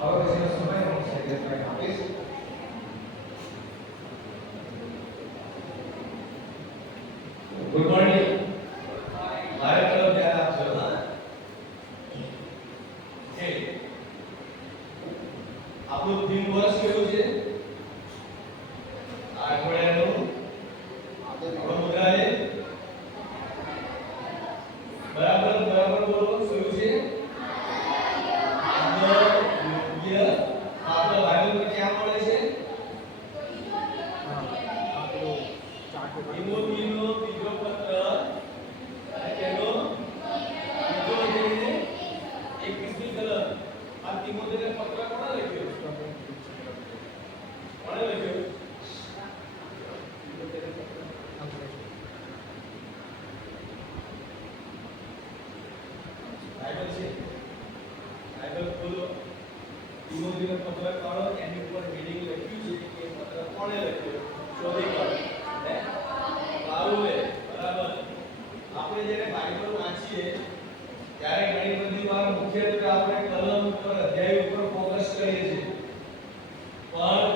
હવે પછીનો સમય હું શૈલેષભાઈને આપીશ. Good morning. મારે તરફ ધ્યાન આપજો. હા, આપણું થીમ વર્ષ કયું છે? અઠવાડિયાનું મુદ્રાલય. બરાબર બરાબર બોલો. કયું છે? યોગ્ય. આપણો બાઇબલ ક્યાં મળે છે? તિમોથીનો બીજો પત્ર અને તેનો બીજો અધ્યાય 21મી કલમ. આ તિમોથીનો પત્ર કોણે લખ્યો? કોણે લખ્યો? બાઇબલ છે. બાઇબલ ખોલો. તિમોથીનો પત્ર કાઢો. એની ઉપર હેડિંગ લખ્યું છે કે પત્ર કોણે લખ્યો? શોધી કાઢો. બરાબર. આપણે જ્યારે બાઇબલ વાંચીએ ત્યારે ઘણી બધી વાર મુખ્યત્વે આપણે કલમ ઉપર અધ્યાય ઉપર ફોકસ કરીએ છીએ, પણ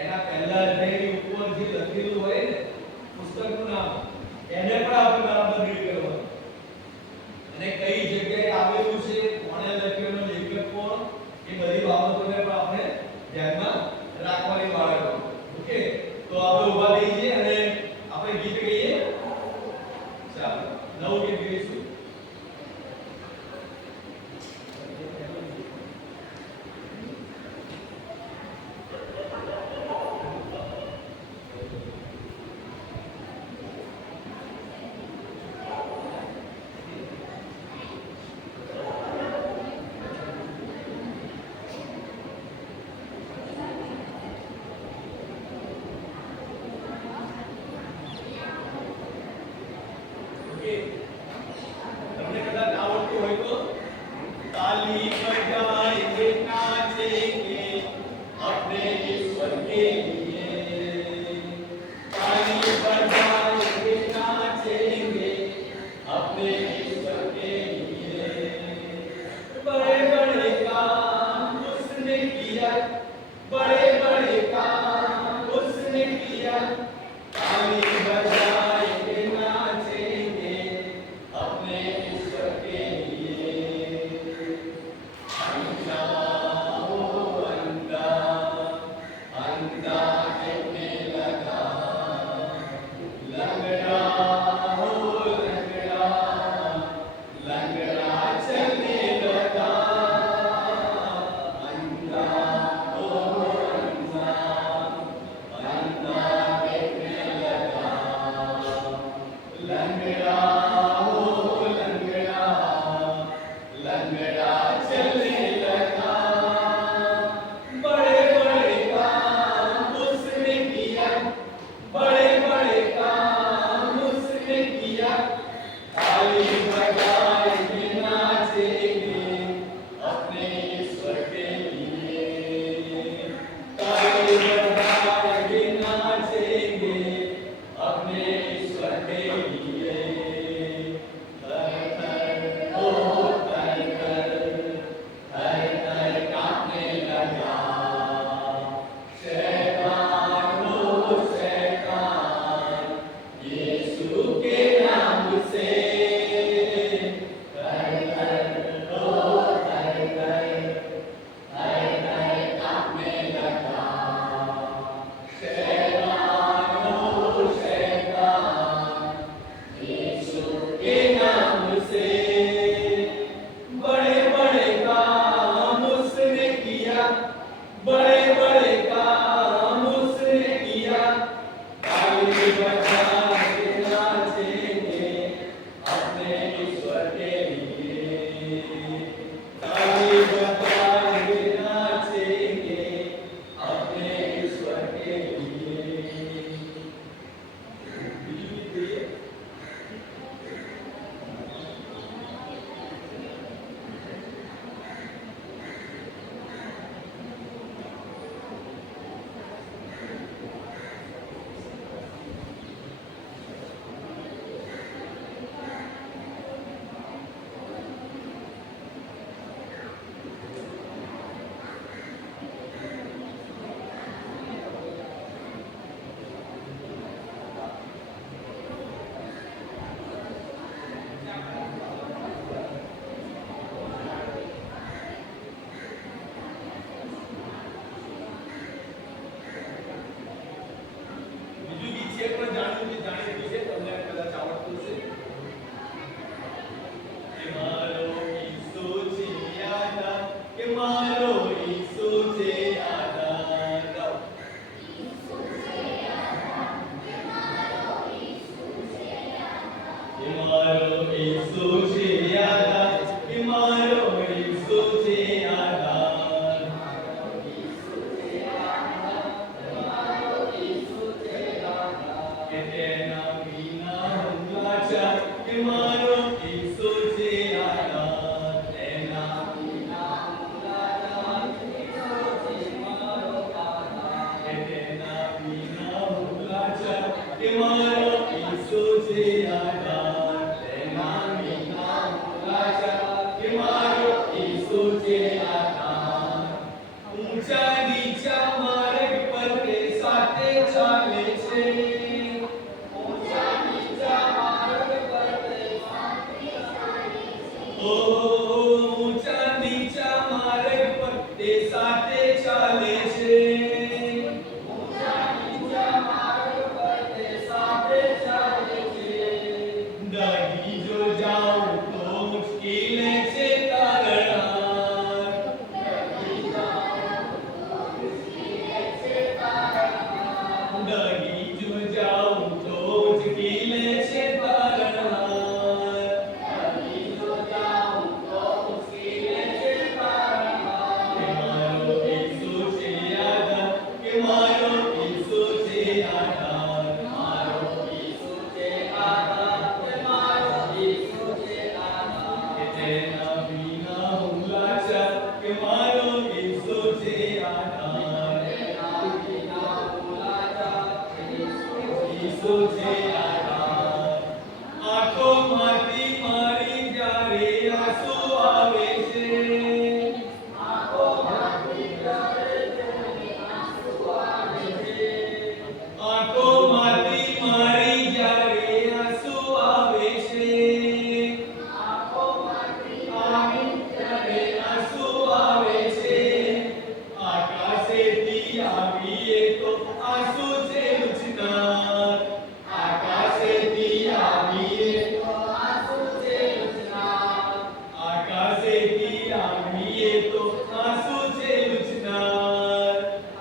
એના પહેલા અધ્યાયની ઉપર જે લખેલું હોય ને પુસ્તકનું નામ, એને પણ આપણે બરાબર રીડ કરવાનું અને કઈ જગ્યાએ આવેલું છે, કોણે લખ્યું, લેખક કોણ, એ બધી બાબતોને પણ આપણે ધ્યાનમાં રાખવાની બાળકો. ઓકે, તો આપણે ઊભા થઈ જઈએ અને આપણે ગીત ગાઈએ. ચાલો, નવું ગીત ગાઈશું. તમને કદાચ આવડતું હોય તો તાલી બજાएंगे नाचेंगे अपने ईश्वर के लिए, ताली बजाएंगे नाचेंगे अपने ईश्वर के लिए, बड़े बड़े काम उसने किया, बड़े बड़े काम उसने किया, ताली बजाएंगे नाचेंगे अपने ईश्वर के लिए. बड़े बड़े काम उसने किया, बड़े बड़े काम उसने किया, ताली बजाएंगे नाचेंगे अपने ईश्वर के लिए. बड़े बड़े काम उसने किया, बड़े बड़े काम उसने किया, ताली बजाएंगे नाचेंगे अपने ईश्वर के लिए. કે મારો ઈસુ છે આધાર. ગાઓ. કે મારો ઈસુ છે આધાર, કે મારો ઈસુ છે આધાર. કે તેના વિના હું લાચાર, કે મારો ઈસુ છે આધાર. તેના વિના હું લાચાર, કે તેના વિના હું લાચાર, કે મારો ઈસુ છે આધાર. તેના વિના હું લાચાર, કે મારો ઈસુ છે આધાર. ઊંચા નીચા માર્ગ પર તે સાથે ચાલે છે. ઊંચા નીચા માર્ગ પર તે સાથે ચાલે છે. ડગી જો જાઉં તો મુશ્કેલ છે તારણહાર. ડગી જો જાઉં તો મુશ્કેલ છે તારણહાર. કે મારો ઈસુ છે આધાર, કે મારો ઈસુ છે આધાર. મારો ઈસુ છે આધાર, કે મારો ઈસુ છે આધાર. કે તેના વિના હું લાચાર, કે મારો ઈસુ છે આધાર. તેના વિના હું લાચાર, ઈસુ છે આધાર. આંખોમાંથી મારી જ્યારે આંસુ આવે છે. આંખોમાંથી મારી જ્યારે આંસુ આવે છે. ત્યારે આંસુ આવે છે. આકાશેથી આવીએ તો આંસુ છે લુછનાર. આકાશેથી આવીએ તો આંસુ છે લુછનાર. આકાશેથી આવીએ તો આંસુ છે લુછનાર.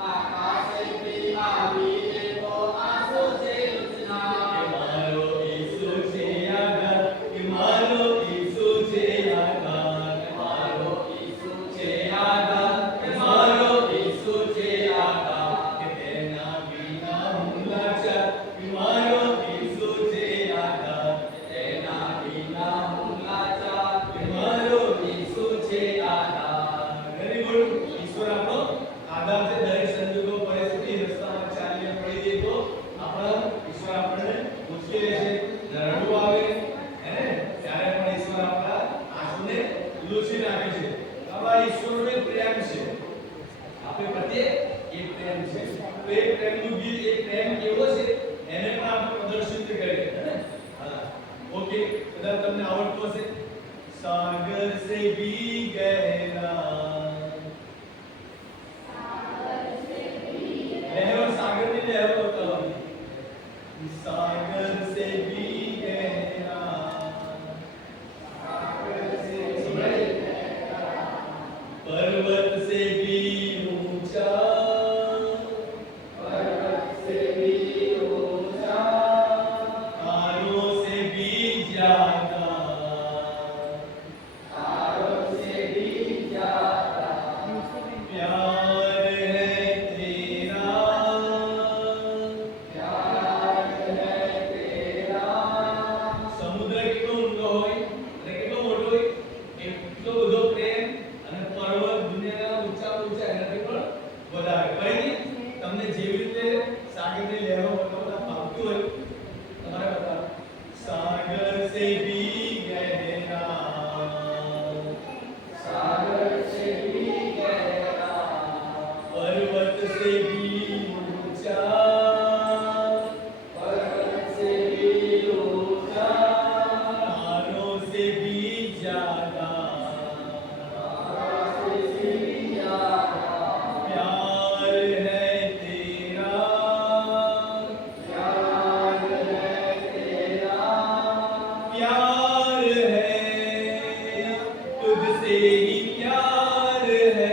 આકાશેથી આવીએ તો આંસુ છે લુછનાર. કે મારો ઈસુ છે આધાર, કે મારો ઈસુ છે આધાર. કે મારો ઈસુ છે આધાર, કે મારો ઈસુ છે આધાર. કે તેના વિના હું લાચાર, કે મારો ઈસુ છે આધાર. તેના વિના હું લાચાર, કે મારો ઈસુ છે આધાર. Very good. ઈશ્વર આપણો આધાર છે. દરેક સંજોગો, પરિસ્થિતિ, રસ્તામાં ચાલીને પડી જઈએ તો આપણા ઈશ્વર આપણને મુશ્કેલી છે, રડવું આવે હે ને, ત્યારે પણ ઈશ્વર આપણા આંસુને લૂછી નાખે છે. આવા ઈશ્વરનો એક પ્રેમ છે આપણે પ્રત્યે, એ પ્રેમ છે. તો એ પ્રેમનું ગીત, એ પ્રેમ કેવો છે એને પણ આપણે પ્રદર્શિત કરીએ હે ને. હા, ઓકે. કદાચ તમને આવડતું હશે. सागर से भी गहरा, लहरों सागर की लहरों होता है. सागर से भी गहरा, सागर से गहरा, पर्वत से भी ऊंचा, पर्वत से भी ऊंचा, तारों से भी ज्यादा, तारों से भी ज्यादा प्यार है तेरा, प्यार है तेरा. સમુદ્ર કેટલો ઊંડો હોય અને કેટલો મોટો હોય, એટલો બધો પ્રેમ અને પર્વત દુનિયાના ઊંચા ઊંચા એનાથી પણ વધારે. ફરીથી તમને જેવી રીતે સાગરની લહેરો બતાવતા ફાવતું હોય તમારે બતાવો. સાગર સે ભી ગહેરા, सागर से भी गहरा, पर्वत से भी ऊंचा, पर्वत से भी ऊंचा, तारों से भी ज्यादा, तारों से भी ज्यादा प्यार है तेरा, प्यार है तेरा, प्यार है तुझसे ही प्यार है,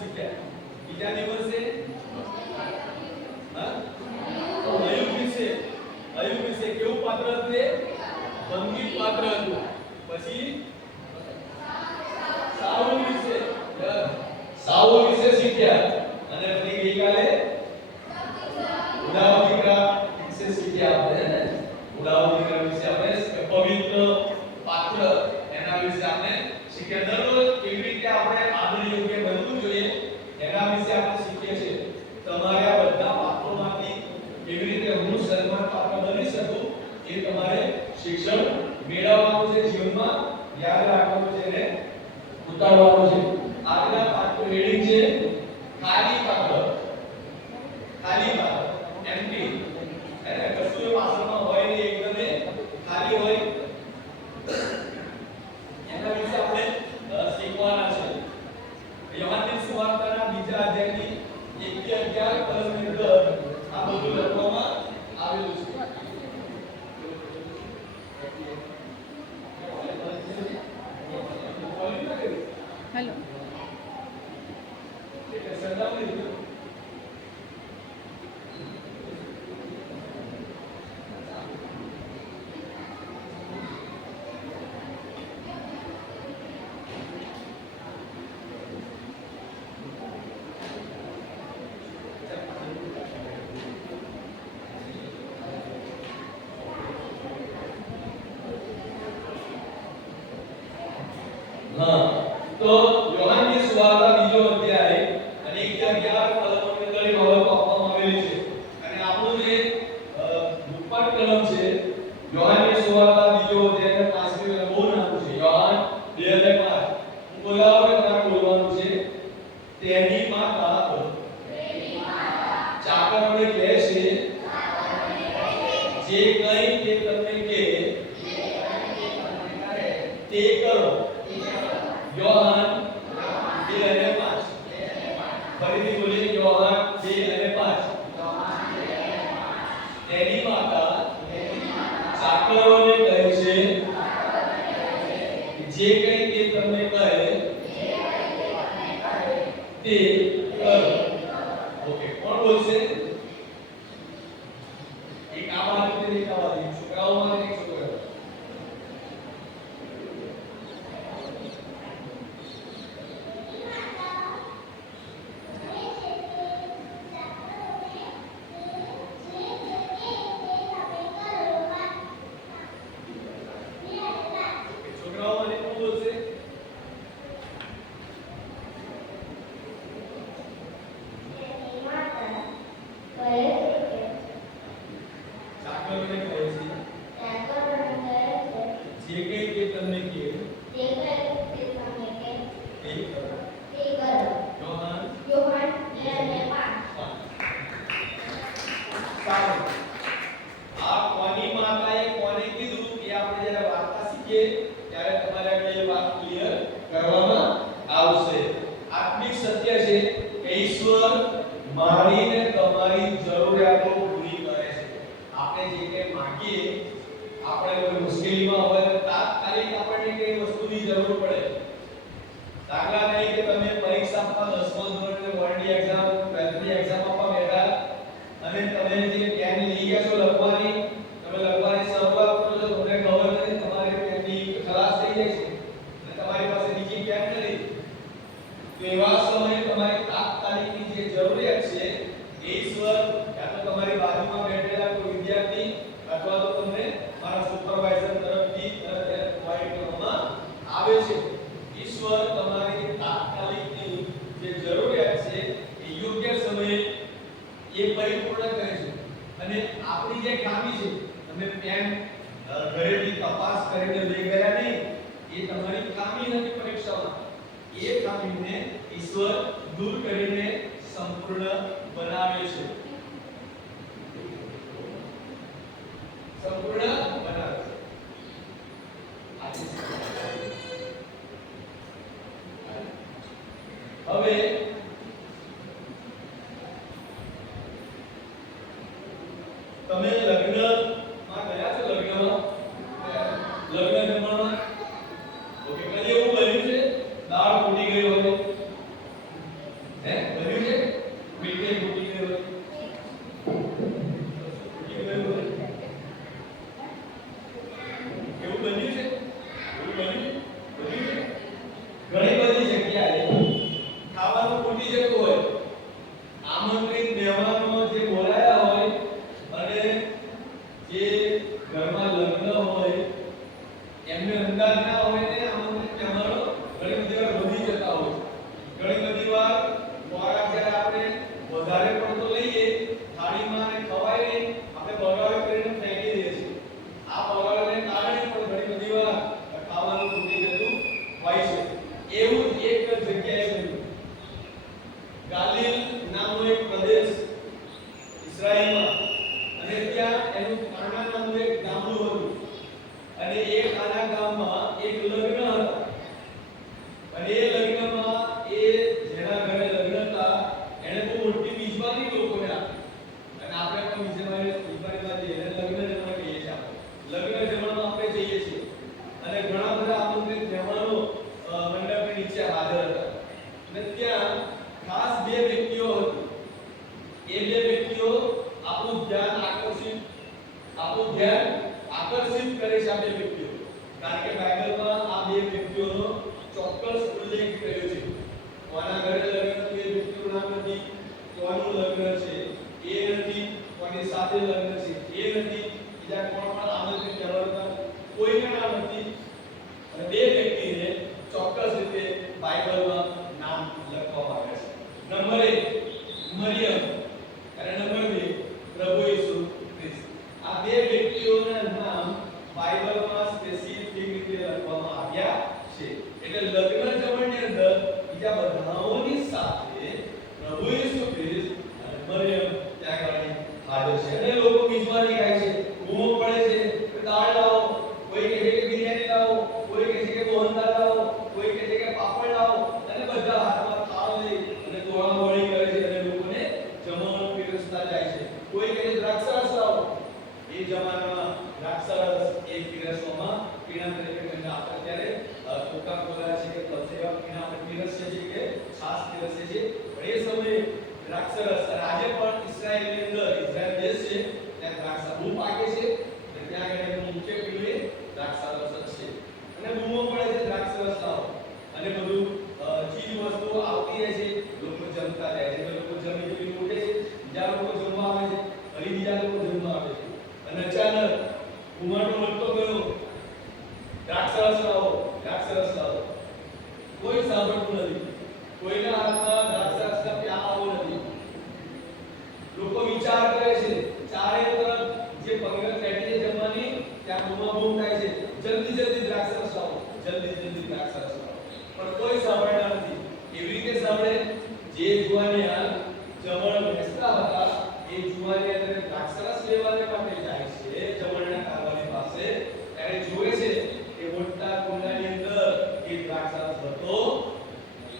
શીખ્યા. બીજા દિવસે અયુબ વિશે કેવું પાત્ર હતું? એ ગંભીર પાત્ર હતું. પછી સાઉલ વિશે શીખ્યા. અને ફરી ગઈકાલે ઉડાવ દીકરા વિશે શીખ્યા આપણે. ઉડાવ દીકરા વિશે આપણે પવિત્ર પાત્ર એના વિશે આપણે શીખ્યા. દરરોજ કેવી રીતે આપણે આદરી યોગ્ય બનવું જોઈએ એના વિશે આપણે શીખીએ છીએ. તમારે આ બધા પાત્રોમાંથી કેવી રીતે હું સન્માન પાત્ર બની શકું એ તમારે શિક્ષણ મેળવવાનું છે. જીવનમાં યાદ રાખવાનું છે અને ઉતારવાનું છે. આજના પાઠ હેડિંગ છે ખાલી પાત્ર. ખાલી પાત્ર એમ્પ્ટી. અને કશું પાત્રમાં હોય ને એકદમ ખાલી હોય એના વિશે આપણે શીખવાના છે. યોહાનની સુવાર્તાના બીજા અધ્યાયની 1-11 કલમની અંદર આ બધું લખવામાં આવેલું છે. હેલો તો યોહાનની સુવાર્તા બીજો અધ્યાય અને 1-11 કલમોની અંદર બાબતો આપવામાં આવેલી છે. અને આપણું જે દુપાટ કલમ છે યોહાનની સુવાર્તા બીજો અધ્યાય 5મી બહુ નાનું છે. યોહાન 2:5 હું બોલાવું કે તમારે બોલવાનું છે. તેની માતા ચાકરોને કહે છે જે કંઈ તે તમને કહે તે કરો. યોહાન 2:5 ફરીથી બોલીએ. યોહાન 2:5 તેની માતા ચાકરોને કહે છે જે કંઈ તે તમને કહે તે કરો. ઓકે, કોણ બોલશે? એક આ બાજુ તે એક આ બાજુ. છોકરાઓમાં એક છોકરો. હે બન્યું છે મીઠાઈ ફૂટી ગઈ હોય એવું બન્યું છે ઘણી બધી જગ્યાએ ખાવાનું ફૂટી જતું હોય આમંત્રિત મહેમાનો જે બોલાયા હોય અને જે ઘરમાં લગ્ન હોય એમને અંદાજ ના હોય ને આમંત્રિત મહેમાનો ઘણી બધી વાર વધી જતા હોય ઘણી બધી વાર ખોરાક જ્યારે આપણે વધારે પડતો લઈએ થાળીમાં અને ખવાય નહીં આપણે બગાડ કરીને ફેંકી દઈએ છીએ આ બગાડને કારણે પણ ઘણી બધી વાર ખાવાનું ફૂટી જતું હોય છે એવું જ એક જગ્યાએ બન્યું ગાલિલ નામનો એક પ્રદેશ ઇઝરાયલમાં અને ત્યાં એનું કાના નામનું એક ગામડું હતું અને એ કાના ગામમાં એક લગ્ન હતા અને એ લગ્નમાં એ જેના ઘરે લગ્ન હતા એને બહુ મોટી મિજબાની લોકોને આપી અને આપણે પણ મિજબાનીમાં જઈએ એને લગ્ન જમવા કહીએ છીએ આપણે લગ્ન જમવામાં આપણે જઈએ છીએ અને ઘણા બધા આમંત્રિત મહેમાનો મંડપની નીચે હાજર હતા અને ત્યાં ખાસ બે વ્યક્તિઓ હતી એ બે વ્યક્તિઓ આપણું ધ્યાન આકર્ષિત કરે છે આ બે વ્યક્તિઓ કારણ કે બાઇબલમાં આ બે વ્યક્તિઓનો ચોક્કસ ઉલ્લેખ કર્યો છે કોના ઘરે લગ્ન હતું એ વ્યક્તિનું નામ નથી કોનું લગ્ન છે એ નથી કોની સાથે લગ્ન છે એ નથી બીજા કોણ પણ આમંત્રિત કરવા કોઈના નામ નથી અને બે વ્યક્તિને ચોક્કસ રીતે બાઇબલમાં નામ લખવામાં આવ્યા છે નંબર 1 મરિયમ અને નંબર 2 પ્રભુ ઈસુ ખ્રિસ્ત આ બે વ્યક્તિઓના નામ બાઇબલમાં સ્પેસિફિક રીતે લખવામાં આવ્યા છે એટલે લગ્ન જમણની અંદર બીજા બધાઓની સાથે પ્રભુ ઈસુ ખ્રિસ્ત અને મરિયમ ત્યાં આગળ હાજર છે અને લોકો મિજબાની ખાય છે બૂમો પડે છે દાળ લાવો કોઈ કહે છે કે બિરયાની લાવો કોઈ કહે છે કે મોહનથાળ લાવો કોઈ કહે છે કે પાપડ લાવો અને બધા હાથમાં થાળ લઈ અને તોડાવડી કરે છે અને લોકોને જમવાનું પીરસતા જાય છે કોઈ કહે છે દ્રાક્ષરસ લાવો એ જમાનામાં દ્રાક્ષરસ એક પીરસવામાં પીણા તરીકે મને અત્યારે કોકા કોલા છે કે પલ્સેવા પીણા આપણે પીરસે છે કે છાશ પીરસે છે પણ એ સમયે દ્રાક્ષરસ અને આજે પણ ઇઝરાયલની અંદર ઇઝરાયલ દેશ છે ત્યાં દ્રાક્ષ બહુ પાકે છે અને ત્યાં આગળ મુખ્ય પીણું એ દ્રાક્ષરસ છે અને બૂમો પડે છે દ્રાક્ષરસ લાવો અને બધું ચીજ વસ્તુઓ આવતી રહે છે લોકો જમતા રહે છે લોકો જમી જમી ઉઠે છે બીજા લોકો જમવા આવે છે ફરી બીજા લોકો જમવા આવે છે અને અચાનક ઉમરનો મળતો ગયો દ્રાક્ષરસ લાવો કોઈ સાંભળતું નથી કોઈના હાથમાં દ્રાક્ષરસના પ્યાલાઓ નથી લોકો વિચાર કરે છે ચારે તરફ જે પંગત બેઠી છે જમવાની ત્યાં બૂમાબૂમ થાય છે જલ્દી દ્રાક્ષરસ લાવો જલ્દી દ્રાક્ષરસ લાવો પણ કોઈ સાંભળતા નથી એવી રીતે સાંભળે જે જુવાનિયા જમણ બેસતા હતા એ જુવાનિયા દ્રાક્ષરસ લેવાને માટે જાય છે જમણના કારવાની પાસે ત્યારે જોવે છે કે મોટા કુંડાની અંદર એ દ્રાક્ષરસ હતો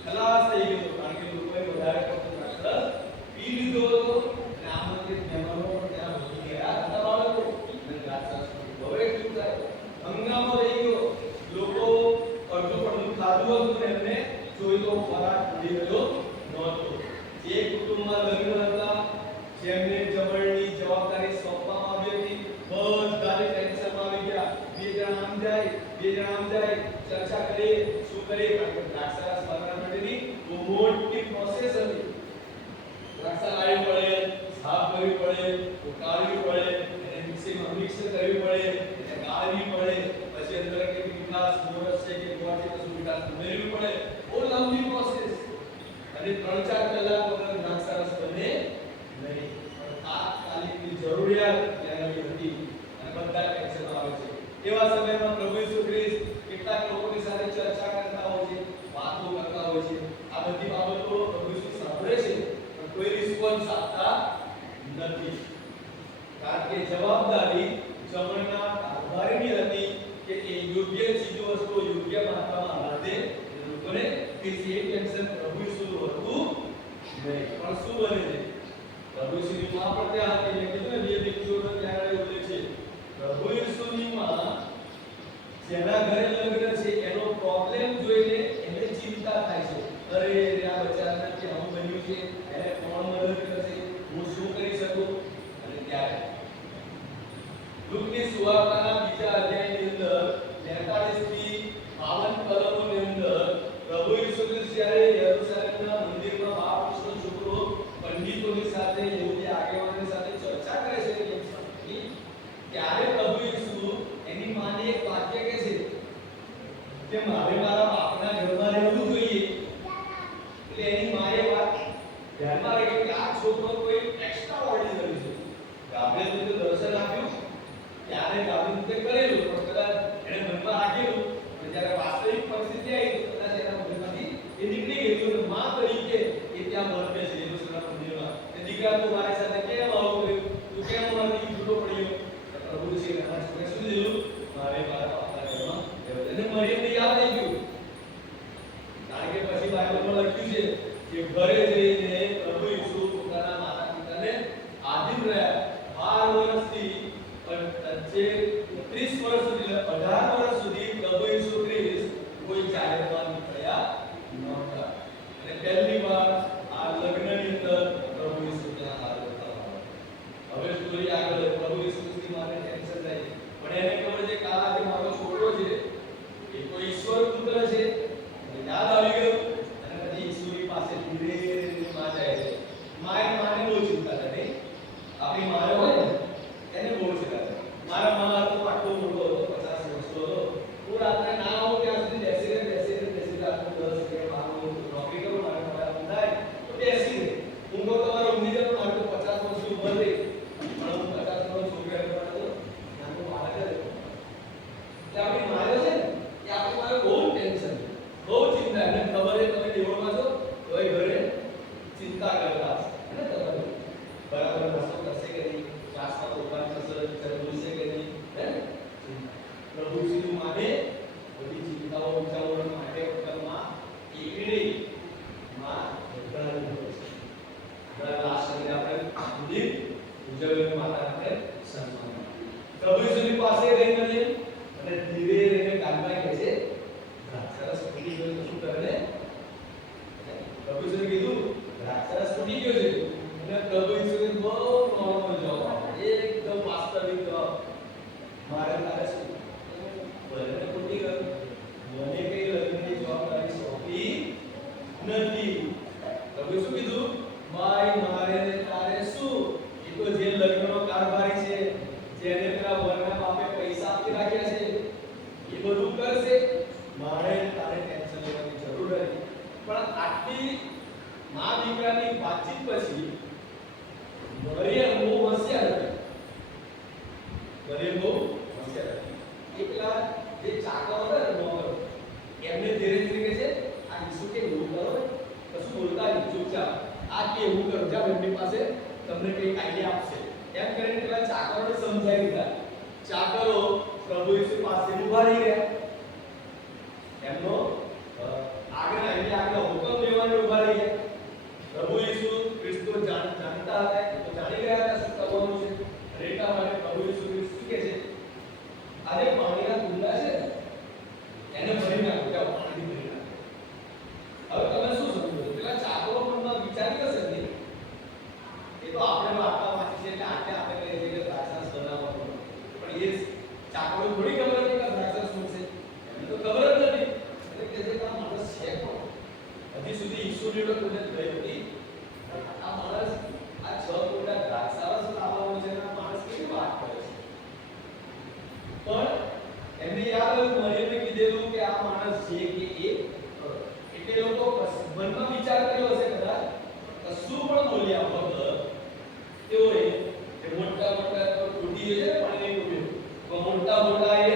ખલાસ થઈ ગયો કારણ કે લોકોએ વધારે પડતો દ્રાક્ષરસ પી લીધો હતો અને આમંત્રિત મહેમાનો પણ ત્યાં વધી ગયા હતા બાળકો અને દ્રાક્ષરસ હવે શું થાય હંગામો થઈ ગયો લોકો અડધું પડધું ખાધું હતું ને એમને જોઈ તો ખોરાક ભૂલી ગયો નહોતો જે કુટુંબમાં લગ્ન હતા જેમને જમણની જવાબદારી સોંપવામાં આવી હતી બધાને ટેન્શનમાં આવી ગયા બે જણ આમ જાય ચર્ચા કરે શું કરે કારણ કે દ્રાક્ષરસ બનાવવા માટેની બહુ મોટી પ્રોસેસ હતી દ્રાક્ષા લાવવી પડે સાફ કરવી પડે ઉકાળવી પડે એને મિક્સરમાં મિક્સ કરવી પડે એને ગાળવી પડે પછી અંદર કે મીઠાશ મોરસ છે કે ગોળ છે તો મીઠાશ ઉમેરવી પડે બહુ લાંબી પ્રોસેસ અને 3-4 કલાક વગર દ્રાક્ષરસ બને નહીં પણ તાત્કાલિક જરૂરિયાત ત્યાંની હતી અને બધા ટેન્શનમાં આવે છે એવા સમયમાં પ્રભુ ઈસુ ખ્રિસ્ત કેટલાક લોકોની સાથે ચર્ચા કરતા હોય છે વાતો કરતા હોય છે આ બધી બાબતો પ્રભુ ઈસુ સાંભળે છે પણ કોઈ રિસ્પોન્સ આપતા નથી કારણ કે જવાબદારી જમણના કારભારીની હતી કે એ યોગ્ય ચીજો વસ્તુઓ યોગ્ય માત્રામાં રાંધે લોકોને કે એ ટેન્શન પ્રભુ ઈસુનું હતું નહીં પણ શું બને છે પ્રભુ ઈસુની માં પણ ત્યાં હતી મેં કીધું ને બે વ્યક્તિઓનો ત્યાં ઉલ્લેખ છે પ્રભુ ઈસુની માં જેના ઘરે લગ્ન છે એનો પ્રોબ્લેમ જોઈને એને ચિંતા થાય છે અરે આ બચારાને કે આવું બન્યું છે, એને કોણ મદદ કરશે, હું શું કરી શકું, અને ત્યારે લુકની સુવાર્તાના બીજા અધ્યાયની અંદર 43 થી 52 કલમોની અંદર પ્રભુ ઈસુ ખ્રિસ્ત જ્યારે યરૂશલેમના મંદિરમાં બાળકનો છોકરો પંડિતોની સાથે યહૂદી આગેવાનોની સાથે ચર્ચા કરે છે, ત્યારે પ્રભુ ઈસુ એની માને એક વાક્ય કહે છે કે મારે મારા બાપના ઘરમાં રહેવું જોઈએ. એટલે એની માએ વાત ધ્યાનમાં રાખી કે આ છોકરો કોઈ એક્સ્ટ્રા ઓર્ડિનરી છે. ગાબ્રિએલ તો દર્શન આપ્યું ત્યારે ગાબ્રિએલ તે કરેલું, પણ કદાચ એને મનમાં રાખેલું કે જ્યારે વાસ્તવિક પરિસ્થિતિ આવી તો કદાચ એના મનમાંથી એ નીકળી ગયું. અને માં તરીકે એ ત્યાં વર્તે છે યરૂશલેમ મંદિરમાં, એ દીકરા તું મારી સાથે કેમ આવું કર્યું, તું કેમ મારાથી જુદો પડ્યો. પ્રભુ છે એના છોકરાએ શું દીધું, મારે મારા બાપના ઘરમાં રહેવું. એને મરિયમને યાદ આવી ગયું, કારણ કે પછી બાઇબલમાં લખ્યું છે કે ઘરે જઈને પ્રભુ ઈસુ પોતાના માતા પિતાને આધીન રહ્યા 12 વર્ષથી, જે 30 વર્ષ સુધી 18 વર્ષ સુધી પ્રભુ ઈસુ ખ્રિસ્ત કોઈ જાહેરમાં નીકળ્યા નહોતા. અને પહેલી વાર આ લગ્નની અંદર પ્રભુ ઈસુ ત્યાં હાજર થયા. હવે સ્ટોરી આગળ પ્રભુ ઈસુ ખ્રિસ્તની માને ટેન્શન થાય, પણ એને ખબર છે કે આ જે મારો છોકરો છે એ તો ઈશ્વર પુત્ર છે. યાદ આવી ગયું, અને પછી ઈશ્વરી પાસે ધીરે ધીરે માં જાય છે. માને બહુ ચિંતા થાય, આપણી માને હોય ને એને બહુ ચિંતા થાય. મારા મામા તો આટલો મોટો હતો, 50 વર્ષનો હતો. હું રાત્રે ના આવું ત્યાં સુધી બેસી રાતનો 10 કે 12 નોકરી કરું, મારે મારા થાય તો બેસી રહે. હું તો તમારો ઊંઘી જાય, મારે તો 50 વર્ષની ઉંમર રહી, પણ હું 50 વર્ષનો છોકરો હતો, નાનો બાળક હતો. એટલે આપણી માને છે ને એ આપણી મારે બહુ ટેન્શન, બહુ ચિંતા. એને ખબર છે તમે દેવળમાં છો તો એ ઘરે ચિંતા કરતા હશે, એને ખબર બરાબર રસ્તો કરશે કે નહીં, ક્લાસમાં તોફાન કરશે ભૂલશે કે નહીં, હે પ્રભુ ઈસુ માટે બધી ચિંતાઓ વિચારો માટે વખતમાં એકલી માં બધાની હોય છે. બરાબર લાસ્ટ સુધી આપણે મંદિર ઉજવણી માતા આપણે સન્માન પ્રભુ ઈસુની પાસે રહી મળીએ અને ધીરે ધીરે કાનમાં કહે છે દ્રાક્ષરસ ફૂટી ગયો. શું કરે ને પ્રભુ ઈસુએ કીધું દ્રાક્ષરસ ફૂટી ગયો છે, અને પ્રભુ ઈસુએ બહુ નોર્મલ જવાબ આપ્યો, એકદમ વાસ્તવિક જવાબ. મારે તારે શું ભલે ફૂટી ગયો, મને કઈ લગ્નની જવાબદારી સોંપી નથી. પ્રભુ શું કીધું, ભાઈ મારે ને તારે શું, એ તો જે લગ્નનો કારભારી છે, જેને પેલા વરના બાપે પૈસા આપી રાખ્યા છે એ બધું કરશે, મારે તારે ટેન્શન લેવાની જરૂર નથી. પણ આટલી મા દીકરાની વાતચીત પછી મરિયમ બહુ હોશિયાર હતી. મરિયમ બહુ હોશિયાર હતી. એકલા જે ચાકરો હતા ને નોકરો, એમને ધીરે ધીરે કહે છે આ ઈસુ કે એવું કરો, કશું બોલતા નહીં, ચૂપચાપ આ કે એવું કરો, જાઓ એમની પાસે તમને કંઈક આઈડિયા આપશે. એમ કરીને પેલા ચાકરોને સમજાવી દીધા. ચાકરો પ્રભુ ઈસુ પાસે ઊભા રહી ગયા, એમનો આગળ હુકમ લેવાનો ઊભા રહી ગયા. પ્રભુ ઈસુ ખ્રિસ્તો જાણતા હતા, તો જાણી ગયા હતા શું કરવાનું છે. એટલા માટે પ્રભુ ઈસુ ખ્રિસ્ત કહે છે આજે પાણીના કુંડા છે એને ભરી નાખો, જાઓ પાણી ભરી નાખો. હવે તમે શું સમજો, પેલા ચાકરો પણ વિચારી હશે ને, એ તો આપણે વાર્તા વાંચી છે એટલે આપણે કહીએ છીએ કે દ્રાક્ષરસ બનાવવાનું, પણ એ ચાકરો થોડી ખબર હતી કે દ્રાક્ષરસ શું છે, એમને તો ખબર જ નથી. એટલે કે જે આ માણસ છે કોણ, હજી સુધી ઈશ્વરની કોઈ ગઈ હતી. આ માણસ આ 6 કુંડા દ્રાક્ષરસ લાવવાનો છે, આ માણસ કેવી વાત કરે છે. પણ એમને યાદ આવ્યું, મરિયમે કીધેલું કે આ માણસ જે કે એ કરો. એટલે લોકો મનમાં વિચાર કર્યો હશે કદાચ, કશું પણ બોલ્યા વગર તેઓએ જે મોટા મોટા ટૂટી છે ને પાણીની ટૂટીઓ, તો મોટા મોટા એ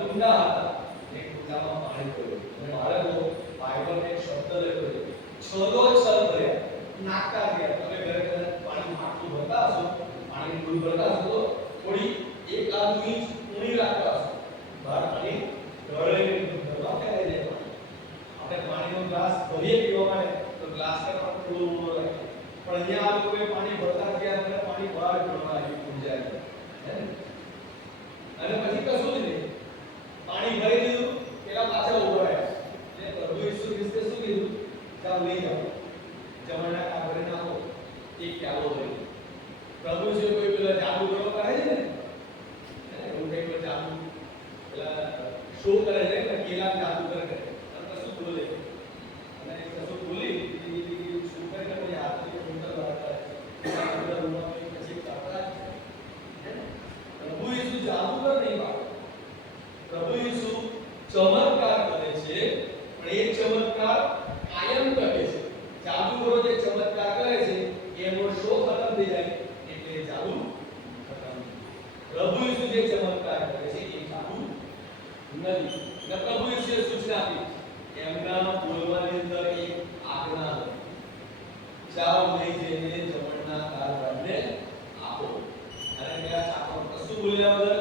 કુંડા હતા, એ કુંડામાં પાણી ભર્યું. અને બાળકો બાઇબલમાં એક શબ્દ લખ્યો છે, છલો છલ કર્યા, નાખતા ગયા. તમે ઘરે કદાચ પાણી માટલું ભરતા હશો, પાણી ડૂલ ભરતા હશો તો થોડી 1-2 ઇંચ ઊંડી રાખતા હશો, બહાર પાણી ઢળે ભરવા ફેલાઈ જાય. આપણે પાણીનો ગ્લાસ ભરીએ પીવા માટે તો ગ્લાસ કરતાં થોડો ઊંડો રાખીએ, પણ અહીંયા આ લોકોએ પાણી ભરતા ગયા અને પાણી બહાર ઢળવા લાગ્યું જાય, અને પછી કશું જ નહીં, પાણી ભરી દીધું, પેલા પાછા ઉભા રહ્યા. એટલે પ્રભુ ઈસુ ખ્રિસ્તે શું કીધું, જાઓ લઈ જાઓ જમણના કાગળ એ ખ્યાલો હોય. પ્રભુ છે કોઈ પેલા જાદુ કરો કરે છે ને, એવું કઈ પેલા જાદુ પેલા શો કરે છે ને, કેલા જાદુ કરે અને કશું બોલે અને કશું બોલી શું કરે કે પછી હાથથી ઉંદર વાળતા બધા રૂમમાં પછી કરતા છે. પ્રભુ ઈસુ જાદુગર નહીં બાળકો. પ્રભુ ઈસુ ચમત્કાર કરે છે, પણ એ ચમત્કાર કાયમ કરે છે. જાદુગરો જે ચમત્કાર કરે છે એનો શો ખતમ થઈ જાય એટલે જાદુ ખતમ. પ્રભુ ઈસુ જે ચમત્કાર કરે છે એ જાદુ નથી. ને પ્રભુ ઈસુએ સૂચના આપી, એમના બોલવાની અંદર એક આજ્ઞા હતી, જાઓ લઈ જઈને જમણના કારવાને આપો. અને ત્યાં ચાકો કશું બોલ્યા વગર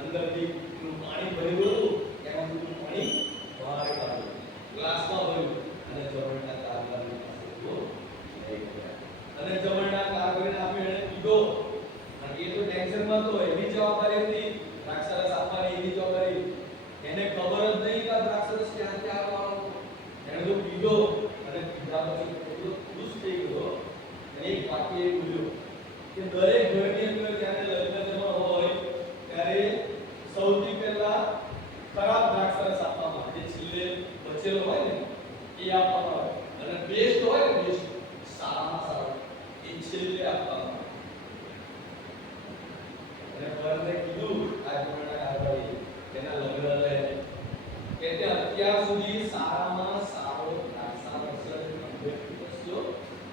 અંદરથી પાણી ભરેલું હતું, એમાં બધું પાણી બહાર કાઢ્યું, ગ્લાસમાં ભર્યું અને જમણના કારવાની પાસે લઈ ગયા. અને જમણના કારવાને આપ્યો, એને પીધો. અને એ તો ટેન્શનમાં તો એની જવાબદારી હતી દ્રાક્ષરસ આપવાની, એની જવાબદારી. એને ખબર જ નહીં કે દ્રાક્ષરસ ક્યાંથી આવવાનો. એને તો પીધો અને પીધા પછી એટલો ખુશ થઈ ગયો અને એક વાક્ય એ બોલ્યો કે દરેક ઘરની અંદર જ્યારે લગ્ન જમા હોય ત્યારે સૌથી પહેલા ખરાબ દ્રાક્ષરસ આપવામાં આવે, જે છેલ્લે બચેલો હોય ને એ આપવામાં આવે, અને બેસ્ટ હોય ને, બેસ્ટ સારામાં સારો એ છેલ્લે આપવામાં આવે. અને પરને કીધું આ જમણના કારવારી તેના લગ્ન લે કે તે અત્યાર સુધી સારામાં સારો દ્રાક્ષરસ બચ્યો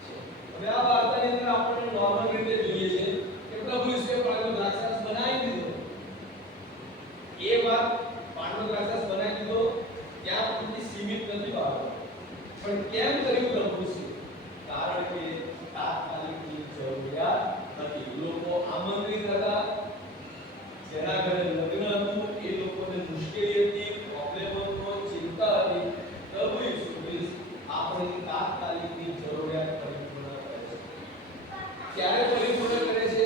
છે. હવે આ વાર્તાની અંદર આપણે નોર્મલ રીતે જોઈએ છે કે પ્રભુ ઈસુએ પાણીનો દ્રાક્ષરસ બનાવી દીધો. એ વાત પાણીનો દ્રાક્ષરસ બનાવી દીધો ત્યાં પૂરતી સીમિત નથી બાળકો. પણ કેમ કર્યું પ્રભુ ઈસુએ? કારણ કે તાત્કાલિકની જરૂરિયાત હતી. લોકો આમંત્રિત હતા, જેના ઘરે લગ્ન હતું, એ લોકોને મુશ્કેલી હતી, પ્રોબ્લેમ હતો, ચિંતા હતી. પ્રભુ ઈસુ ખ્રિસ્ત આપણી તાત્કાલિકની જરૂરિયાત પરિપૂર્ણ કરે છે. ક્યારે પરિપૂર્ણ કરે છે?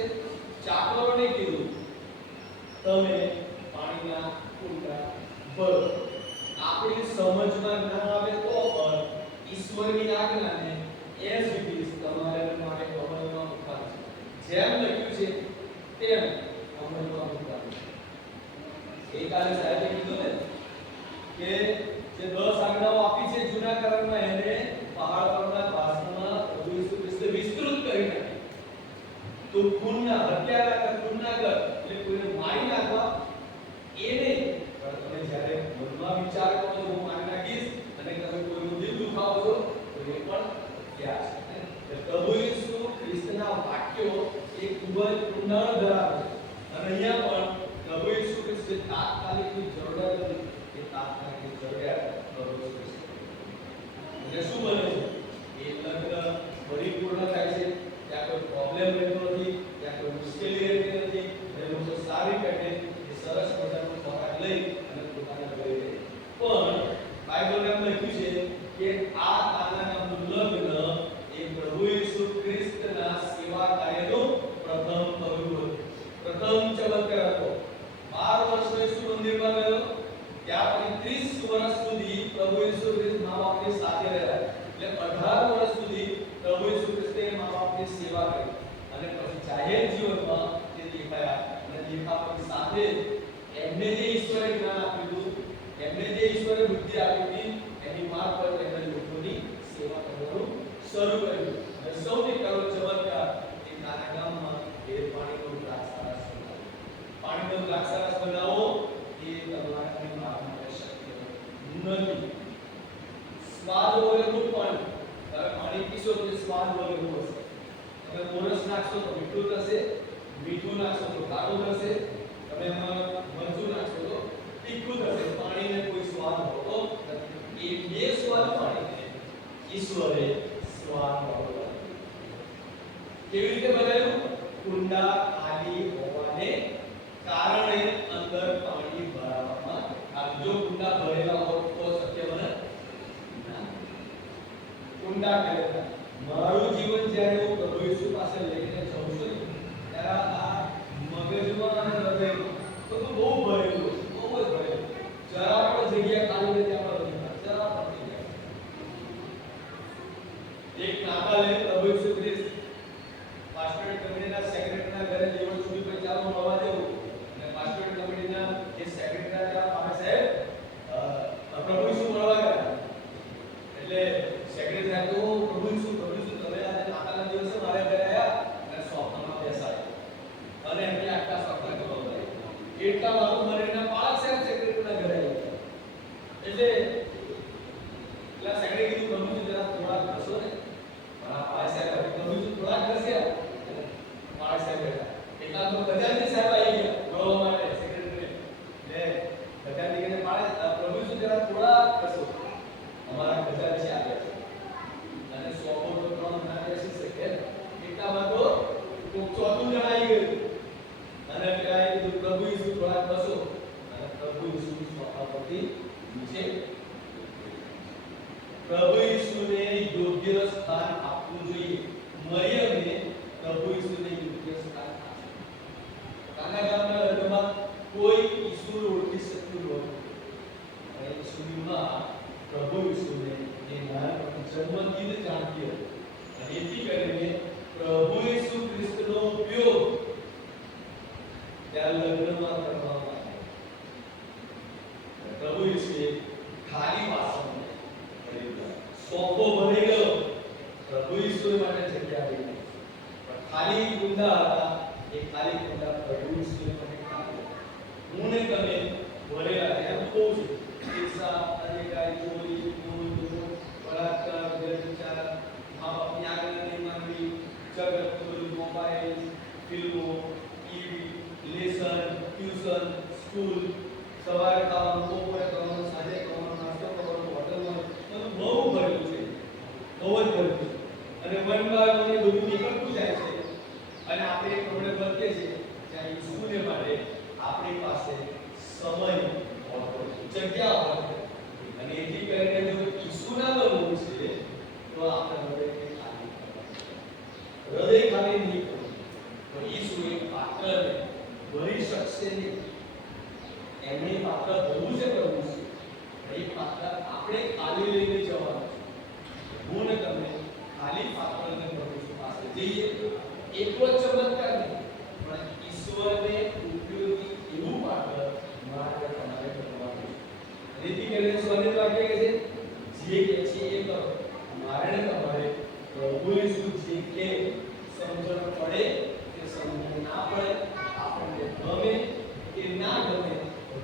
ચાકરોને કીધું તમે પાણીના કુંડા ભરો. આપણી સમજમાં ના આવે તો પણ ઈશ્વરની આજ્ઞાને એઝ ઇટ ઇઝ તમારે માટે અમલમાં મૂકવાની છે. જેમ લખ્યું છે તેમ અમલમાં મૂકવાની. ગઈકાલે સાહેબે કીધું ને કે જે 10 આજ્ઞાઓ આપી છે જૂના કરારમાં, એને પહાડ પરના ભાષણમાં પ્રભુ ઈસુ ખ્રિસ્તે વિસ્તૃત કરી નાખી. તો ખૂનના હત્યા ના કર, ખૂન ના કર એટલે કોઈને મારી નાખવા એ નહીં, પણ તમે જ્યારે મનમાં વિચાર કરો છો હું મારી નાખીશ અને તમે કોઈનું દિલ દુખાવો છો તો એ પણ હત્યા છે. એટલે પ્રભુ ઈસુ ખ્રિસ્તના વાક્યો એ ખૂબ જ ઊંડાણ ધરાવે છે. અને અહીંયા પણ પ્રભુ ઈસુ ખ્રિસ્તે તાત્કાલિકની જરૂરિયાત હતી, એ તાત્કાલિક જરૂરિયાત પ્રભુ ઈસુ ખ્રિસ્તે. એટલે શું બને છે? એ લગ્ન પરિપૂર્ણ થાય છે, ત્યાં કોઈ પ્રોબ્લેમ રહેતો નથી, ત્યાં કોઈ મુશ્કેલી રહેતી નથી. એ લોકો સારી પેટે એ સરસ મજાનો ખોરાક લઈ અને પોતાના ઘરે રહે. પણ બાઇબલમાં લખ્યું છે કે આ કાના નામનું લગ્ન એ પ્રભુ ઈસુ ખ્રિસ્તના સેવા કાર્યનું પ્રથમ પગલું હતું, પ્રથમ ચમત્કાર હતો. 12 વર્ષ ઈસુ મંદિરમાં ગયો, ત્યાં પછી 30 વર્ષ સુધી પ્રભુ ઈસુ ખ્રિસ્ત મા-બાપની સાથે રહ્યા. એટલે 18 વર્ષ સુધી પ્રભુ ઈસુ ખ્રિસ્તે મા-બાપની સેવા કરી. અને પછી જાહેર જીવનમાં તે દેખાયા, અને દેખાવાની સાથે એમને જે ઈશ્વરે જ્ઞાન આપ્યું હતું, એમને જે ઈશ્વરે બુદ્ધિ આપી હતી, એની મારફત એમણે લોકોની સેવા કરવાનું શરૂ કર્યું. અને સૌથી પહેલો ચમત્કાર એ નાના ગામમાં એ પાણીનો દ્રાક્ષરસ બનાવો. પાણીનો દ્રાક્ષરસ બનાવો એ તમારાથી મારવા શક્ય નથી. સ્વાદ વગરનું પાણી, તમે પાણી પીશો તો સ્વાદ વગરનું હશે. તમે મોરસ નાખશો તો મીઠું થશે, મીઠું નાખશો તો ખારું થશે, તમે એમાં મરચું નાખશો તો તીખું થશે. પાણીને કોઈ સ્વાદ હોતો નથી. એ બે સ્વાદ પાણીને ઈશ્વરે સ્વાદ આપ્યો. કેવી રીતે બનાવ્યું? કુંડા ખાલી હોવાને કારણે અંદર પાણી ભરાવામાં આવ્યું. જો કુંડા ભરેલા હોત તો શક્ય બને ના. કુંડા ભરેલા. મારું જીવન જ્યારે હું પ્રભુ ઈસુ પાસે લઈને જાઉં છું ત્યારે આ મગજમાં અને હૃદયમાં તો બહુ ભરેલું છે, બહુ જ ભરેલું. જરા પણ જગ્યા ખાલી નથી આપણા હૃદયમાં, જરા પણ જગ્યા. એક નાતાલે પ્રભુ ઈસુ ખ્રિસ્ત રસોઈ માટે જગ્યા આવી પણ ખાલી કુંડા હતા એ ખાલી કુંડા પ્રભુ માટે કાપ્યા. હું ને તમે ભરેલા એમ કહું છું હિંસા અધિકારી ચોરી દૂર બળાત્કાર વ્યભિચાર મા બાપની આજ્ઞા નહીં માનવી જગત મોબાઈલ ફિલ્મો ટીવી લેસન ટ્યુશન સ્કૂલ સવારે ખાવાનું બપોરે ખાવાનું સાંજે ખાવાનું નાસ્તો કરવાનો હોટલમાં બધું બહુ ભરેલું છે, બહુ જ ભરેલું છે. અને વન બાય વન એ બધું નીકળતું જાય છે અને આપણે એક પ્રમાણે વર્તે છે જ્યાં ઈસુને માટે આપણી પાસે સમય હોતો જગ્યા હોય અને એથી કરીને જો ઈસુના બનવું છે તો આપણે હૃદય ખાલી નહીં કરવું તો ઈસુ એક પાત્રને ભરી શકશે નહીં. એમણે પાત્ર ભરવું છે કરવું છે એ પાત્ર આપણે ખાલી લઈને જવાનું છે. હું ને તમે ખાલી પાત્રને પ્રભુ પાસે જઈએ એટલો જ ચમત્કાર નહીં પણ ઈશ્વરને ઉપયોગી એવું પાત્ર મારે તમારે કરવાનું છે. રીતિ કરીને સ્વને વાક્ય કહે છે જે કહે છે એ કરો. મારે ને તમારે પ્રભુ ઈસુ જે કે સમજણ પડે કે સમજણ ના પડે આપણને ગમે કે ના ગમે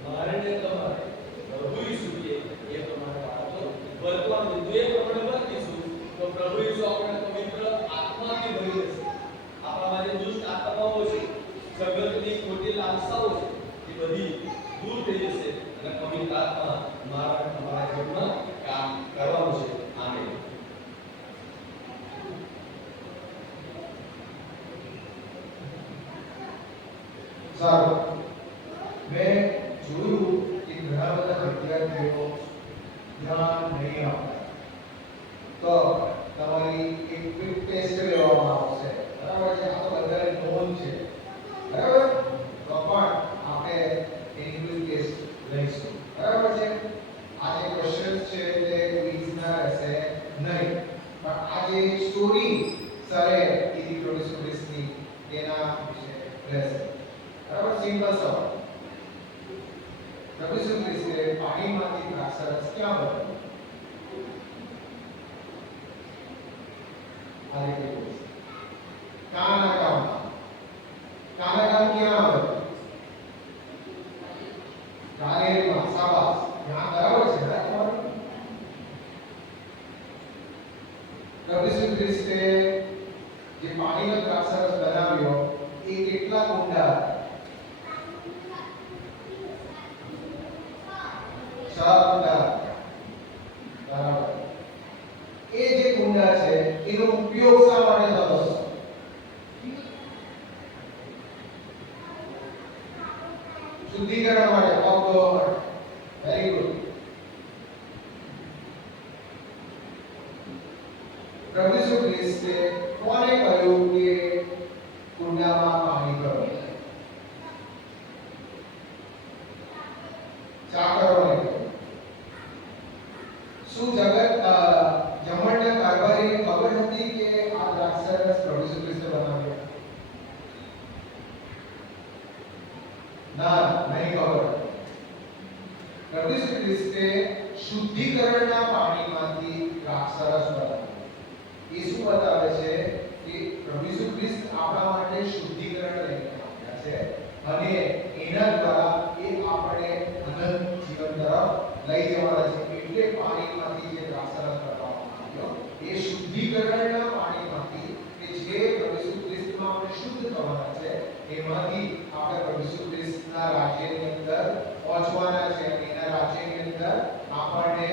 મારે ને તમારે પ્રભુ ઈસુ કે એ પ્રમાણે વાતો વર્તવાનું જો એ પ્રમાણે વર્તીશું તો પ્રભુ ઈસુ આપણને પવિત્ર આત્માથી ભરી દેશે. આપણામાં જે દુષ્ટ આત્માઓ છે જગતની ખોટી લાલસાઓ છે એ બધી દૂર થઈ જશે અને પવિત્ર આત્મા મારા તમારા જીવનમાં કામ કરવાનું છે. આમેન. સારું, મેં જોયું કે ઘણા બધા વિદ્યાર્થીઓ ધ્યાન નહીં આપતા તો તમારી એક ક્વિક ટેસ્ટ લેવામાં આવશે. બરાબર છે? આ તો બધાને નોંધ છે. બરાબર? તો પણ આપણે એની ક્વિક ટેસ્ટ લઈશું. બરાબર છે? આ જે ક્વેશ્ચન છે તે ક્વિઝના રહેશે નહીં પણ આ જે સ્ટોરી સરે કીધી પ્રોડ્યુસ ક્રિસ્ની તેના વિશે રહેશે. બરાબર? સિમ્પલ સવાલ. પ્રભુ ઈસુ ખ્રિસ્તે પાણીમાંથી દ્રાક્ષરસ ક્યાં બન્યો? આ રીતે બોલશે. કાના ગામમાં. કાના ગામ ક્યાં બન્યું? ગાલિલમાં. શાબાશ. यहाँ બરાબર છે ને તમારું? પ્રભુ ઈસુ ખ્રિસ્તે જે પાણીનો દ્રાક્ષરસ બનાવ્યો એ કેટલા કુંડા હતા? 4 કુંડા. બરાબર. એ જે કુંડા છે એનો ઉપયોગ શા માટે થતો હતો? શુદ્ધિકરણ માટે, પગ ધોવા માટે. Very good. પ્રભુ ઈસુ ખ્રિસ્તે કોને કહ્યું કે કુંડામાં પાણી ભરો? ચાકરોને કહ્યું. શું જમણના કારભારીને ખબર હતી કે આ દ્રાક્ષરસ પ્રભુ ઈસુ ખ્રિસ્તે બનાવ્યો? ના, નહીં ખબર. પ્રભુ ઈસુ ખ્રિસ્તે શુદ્ધિકરણના પાણીમાંથી દ્રાક્ષરસ બનાવ્યો. એ શું બતાવે છે કે પ્રભુ ઈસુ ખ્રિસ્ત આપણા માટે શુદ્ધિકરણ લઈને આવ્યા છે અને એના દ્વારા એ આપણે અનંત જીવન તરફ લઈ જવાના છે. એટલે પાણીમાંથી જે દ્રાક્ષરસ કરવામાં આવ્યો એ શુદ્ધિકરણના પાણીમાંથી કે જે પ્રભુ ઈસુ ખ્રિસ્તમાં આપણે શુદ્ધ થવાના છે એમાંથી આપણે પ્રભુ ઈસુ ખ્રિસ્તના રાજ્યની અંદર પહોંચવાના છે. એના રાજ્યની અંદર આપણને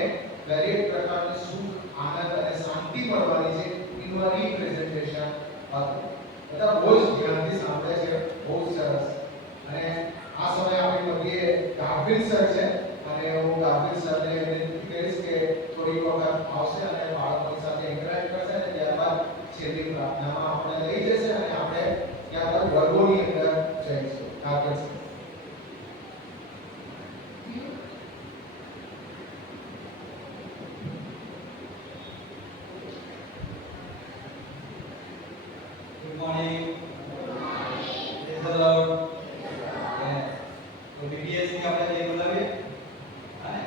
દરેક પ્રકારનું સુખ, આનંદ અને શાંતિ મળવાની છે. એનું રિપ્રેઝન્ટેશન હતું. બધા બહુ જ ધ્યાનથી સાંભળે છે. બહુ સરસ. અને આ સમયે આપણી મધ્યે ગાર્ફિલ સર છે અને હું ગાર્ફિલ સરને વિનંતી કરીશ કે થોડી વખત આવશે અને બાળકોની સાથે ઇન્ટરેક્ટ કરશે અને ત્યારબાદ છેલ્લી પ્રાર્થનામાં આપણે લઈ જશે અને આપણે ત્યારબાદ વર્ગોની અંદર જઈશું. ગાર્ફિલ sir. Good morning. Praise the Lord. Yes. તો BBS ની આપણે જે બોલાવીએ હા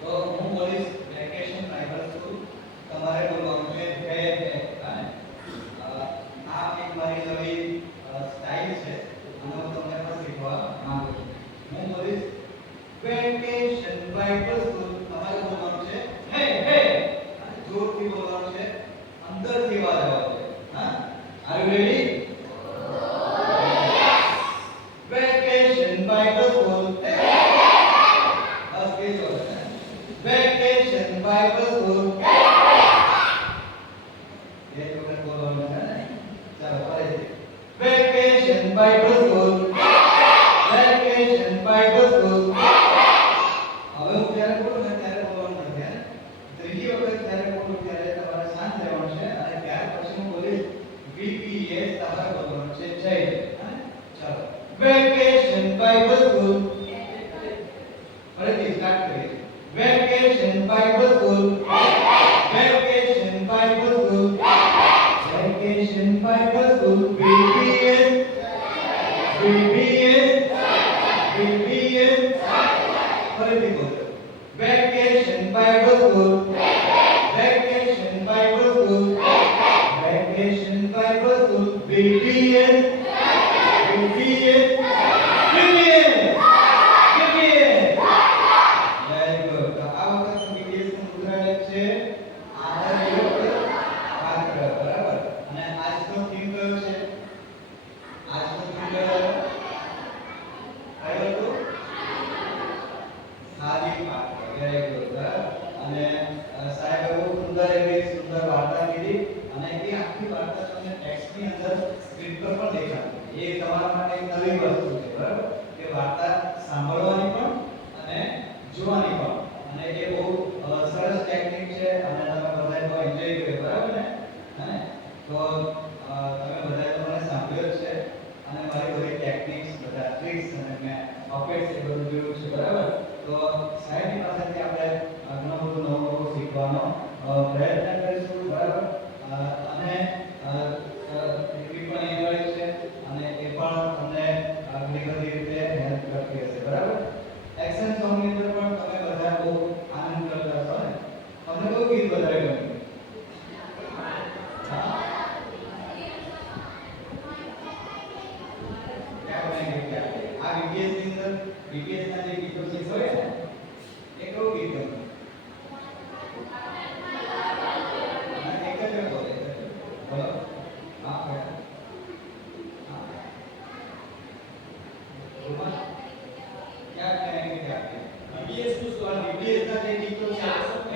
તો હું બોલીશ વેકેશન પ્રાઇમરી સ્કૂલ તમારે બોલવાનું છે અવાજ આવશે. હા, are you ready? Vacation by the school. બસ કે છો. Vacation by the school. એ તો કઈ બોલવાનું છે ને. ચાલો ફરીથી. Vacation by the school. Vacation by the school. હવે હું જ્યારે બોલું ને ત્યારે બોલવાનું નથી હે. ત્રીજી વખત જ્યારે બોલું ત્યારે તમારે શાંત રહેવાનું છે અને ત્યાર પછી હું બોલીશ VPS તમારે બોલવાનું છે જય. ચાલો વેકેશન બાય ધ સ્કૂલ. ફરીથી સ્ટાર્ટ કરીએ. Vacation by the school. Vacation by the school. Vacation by the school. VPS VPS VPS. ફરીથી બોલો. Vacation by the school. Vacation by the school. Vacation by the school. VPS VPS VPS VPS. Very good. તો આ વખત VPS નું ઉદાહરણ છે આદરયુક્ત પાત્ર. બરાબર. અને આજનો થીમ કયો છે? આજનો થીમ કયો હતો? સાદી પાત્ર. Very good. અને સાહેબે બહુ સુંદર એવી સુંદર વાર્તા કીધી અને એ આખી વાર્તા તમને ટેક્સ્ટની અંદર સ્ક્રીન પર પણ દેખાશે. એ તમારા માટે એક નવી વસ્તુ છે. બરાબર. કે વાર્તા સાંભળવાની પણ અને જોવાની પણ. અને એ બહુ સરસ ટેકનિક છે અને તમે બધાએ બહુ એન્જોય કર્યો. બરાબર ને? હે? તો તમે બધાએ તો મને સાંભળ્યો જ છે અને મારી બધી ટેકનિક્સ બધા ટ્રિક્સ અને મેં ઓપરેટ્સ એ બધું જોયું છે. બરાબર. તો સાહેબની પાસેથી આપણે ઘણું બધું નવું નવું શીખવાનો પ્રયત્ન કરીશું. બરાબર. અને એવી પણ એન્જોય છે અને એ પણ તમને ઘણી બધી રીતે હેલ્પ કરતી હશે. બરાબર. એક્શન સોંગની અંદર પણ તમે બધા બહુ આનંદ કરતા હશો ને. તમને કયું ગીત વધારે ગમ્યું? આ VPS ની અંદર VPS ના જે ગીતો છે હોય ને એ કયું ગીત ગમે? એક જ બોલો. બોલો. હા क्या क्या VPS નું શું? VPS ના જે ગીતો છે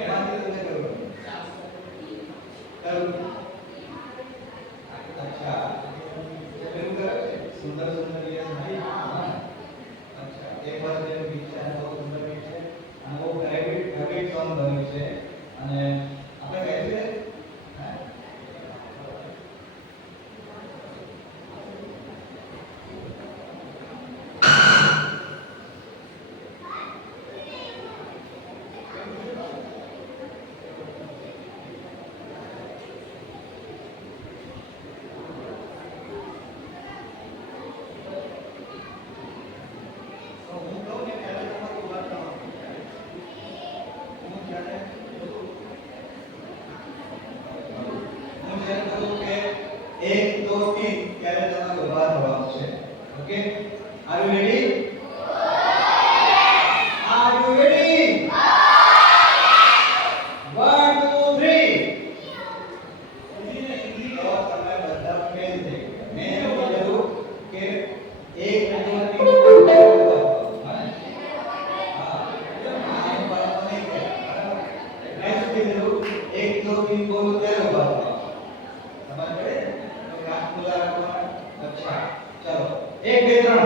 એમાંથી તમને કયું ગમે? अच्छा પેલું કરે છે સુંદર સુંદર યસ નહીં. અચ્છા એક વાર જેનું ગીત છે અને બહુ સુંદર ગીત છે અને બહુ ફેવરિટ સોંગ બન્યું છે અને આપણે કહીએ છીએ एक दो तीन ત્યારે તમારે ઉભા થવાનું છે. Okay, R you ready? R you ready? 1 2 3. તો તમે બધા ફેલ થઈ ગયા. મેં એવું કીધું કે એક દો तीन હા આનું પાડવાનું નહીં કે બરાબર. મેં શું કીધું એક દો तीन બોલું ત્યારે ઉભા થવાનું. समझ गए? तो आंख खुला रखो. अच्छा चलो 1 2 3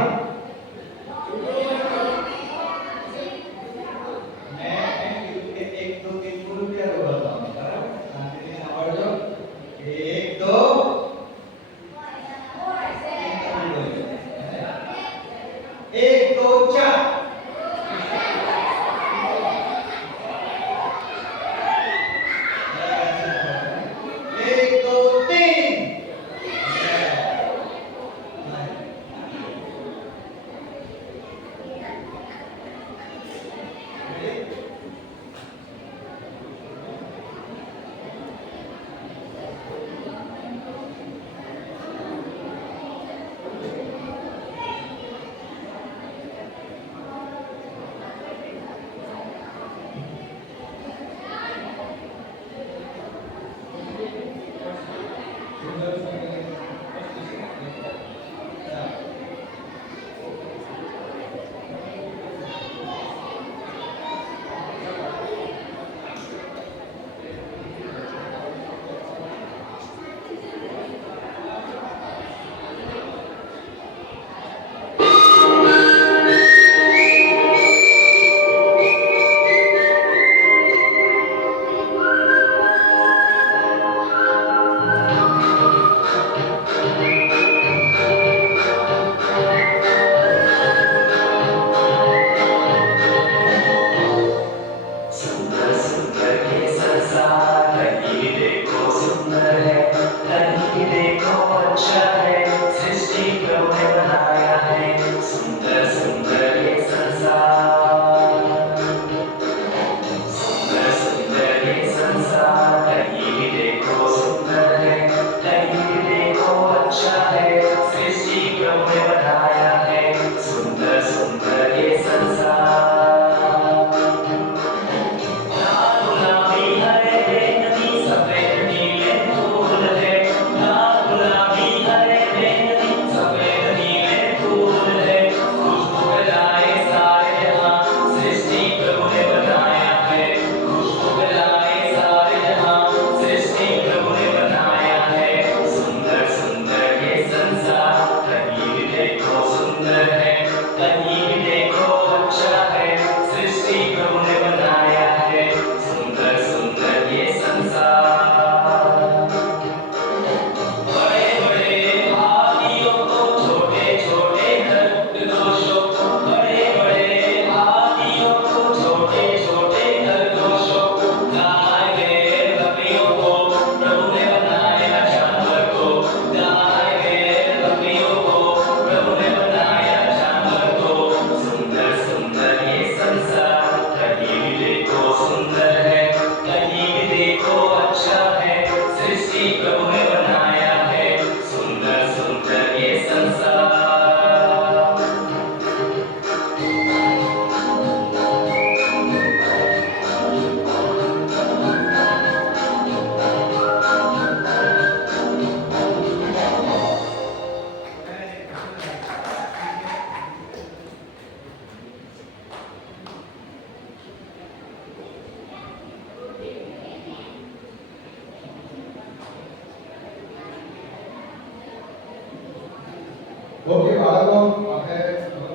બાળકો આપણે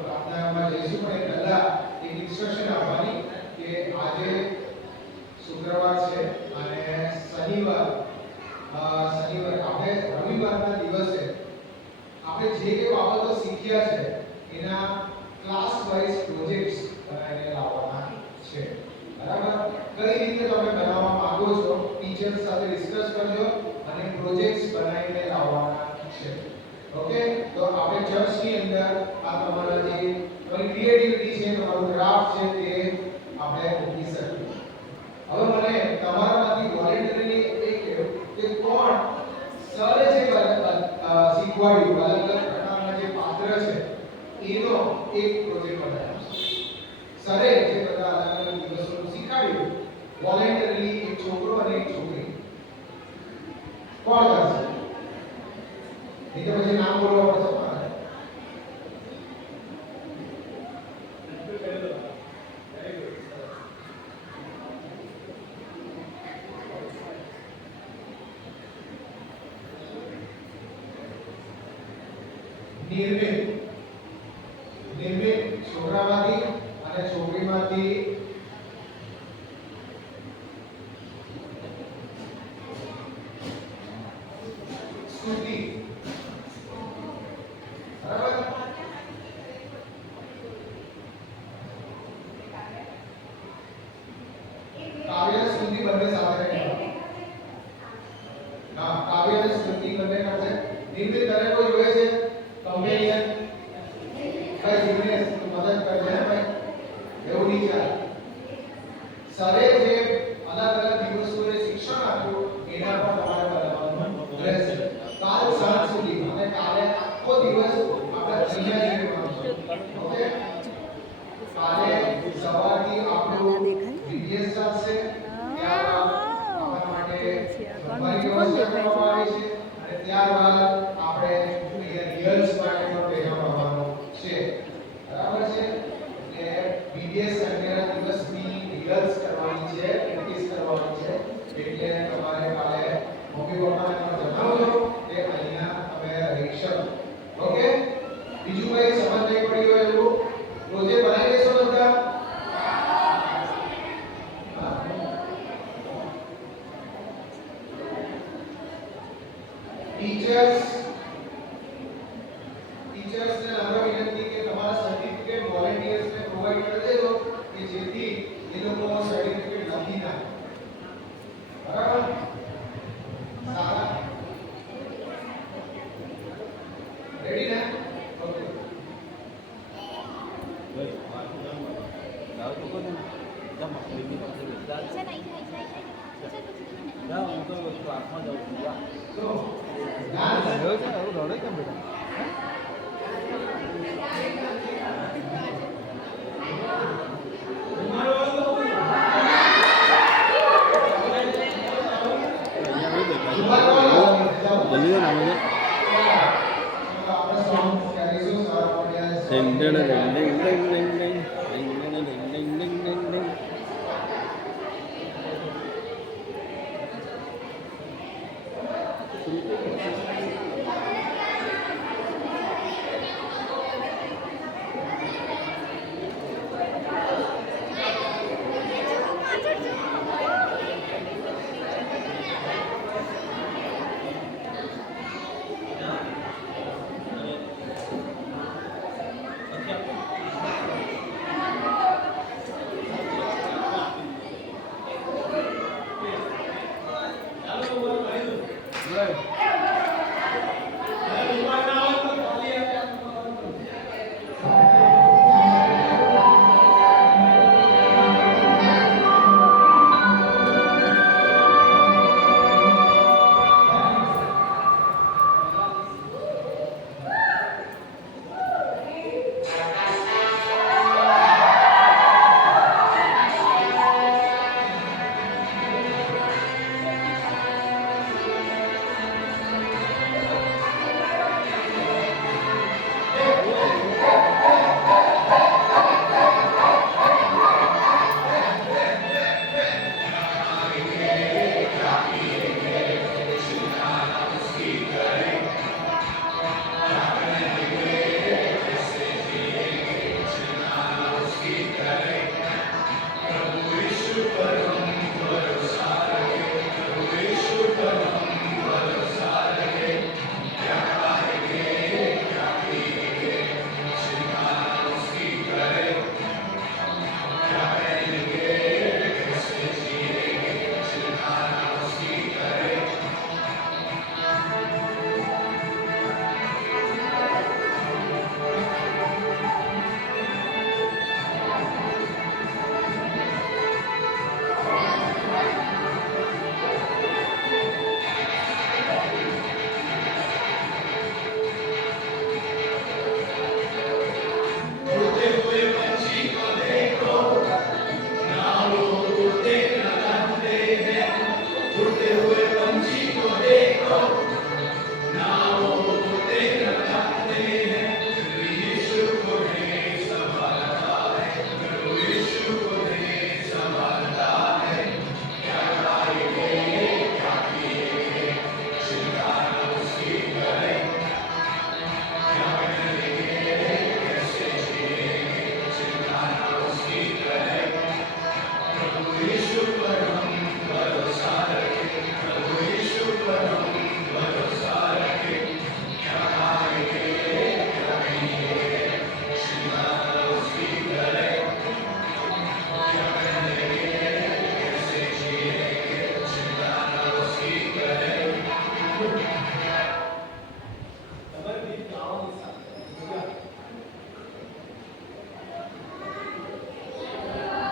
પ્રાર્થનામાં જઈશું પણ એ પહેલા એક ઇન્સ્ટ્રક્શન આપવાની કે આજે શુક્રવાર છે અને શનિવાર આપણે રવિવારના દિવસે આપણે જે કે બાબતો શીખ્યા છે એના ક્લાસ વાઇઝ પ્રોજેક્ટ્સ બનાવીને લાવવાના છે. બરાબર? કઈ રીતે તમે બનાવવા માંગો છો ટીચર સાથે ડિસ્કસ કરજો અને પ્રોજેક્ટ્સ બનાવીને લાવવાના છે. ઓકે, તો આપણે ચર્ચની અંદર આ તમારા જે તમારી ક્રિએટિવિટી છે, તમારું ક્રાફ્ટ છે તે આપણે મૂકી શકીએ. હવે મને તમારામાંથી વોલેન્ટરીલી એ કહેવું કે કોણ સરે જે શીખવાડ્યું અલગ અલગ પ્રકારના જે પાત્ર છે એનો એક પ્રોજેક્ટ બનાવ્યો. સરે જે બધા અલગ અલગ દિવસોનું શીખવાડ્યું વોલેન્ટરીલી એક છોકરો અને એક છોકરી કોણ કરશે? એ તો પછી નામ બોલવા પડશે મારે. નિર્મિત છોકરામાંથી અને છોકરીમાંથી સ્તુતિ. બરાબર? કાવ્ય અને સ્તુતિ બંને સાથે રહેવા. હા, કાવ્ય અને સ્તુતિ બંને કરશે. નિર્મિત તને કોઈ જોવે છે? કમ્પેનિયન ભાઈ જીગ્નેશ તું મદદ કરજે ને ભાઈ, એવું નહીં ચાલે. સરે જે અલગ અલગ દિવસોએ શિક્ષણ આપ્યું એના પર તમારે બનાવવાનું રહેશે. કાલ સાંજ સુધી અને કાલે આખો દિવસ આપણે અહીંયા જ રહેવાનું છે. ઓકે, કાલે સવારથી આપણું વિડીએસ ચાલશે, ત્યારબાદ આપણા માટે જમવાની વ્યવસ્થા કરવામાં આવી છે અને ત્યારબાદ આપણે રિહર્સ માટે પણ તૈયાર આવવાનું છે. બરાબર છે? એટલે બીબીએસ સન્ડેના દિવસની રિહર્સ કરવાની છે, પ્રેક્ટિસ કરવાની છે. એટલે તમારે કાલે મમ્મી પપ્પાને પણ જણાવજો કે અહીંયા તમે રહી શકો. ઓકે, બીજું કઈ સમજ નહીં પડી હોય એવું પ્રોજેક્ટ બનાવી દેશો બધા? ટીચર્સને નમ્ર વિનંતી કે તમારા સર્ટિફિકેટ વોલન્ટિયર્સને પ્રોવાઇડ કરી દેજો કે જેથી એ લોકો સર્ટિફિકેટ લખી નાખે. બરાબર? સારા રેડી ને? ઓકે. So,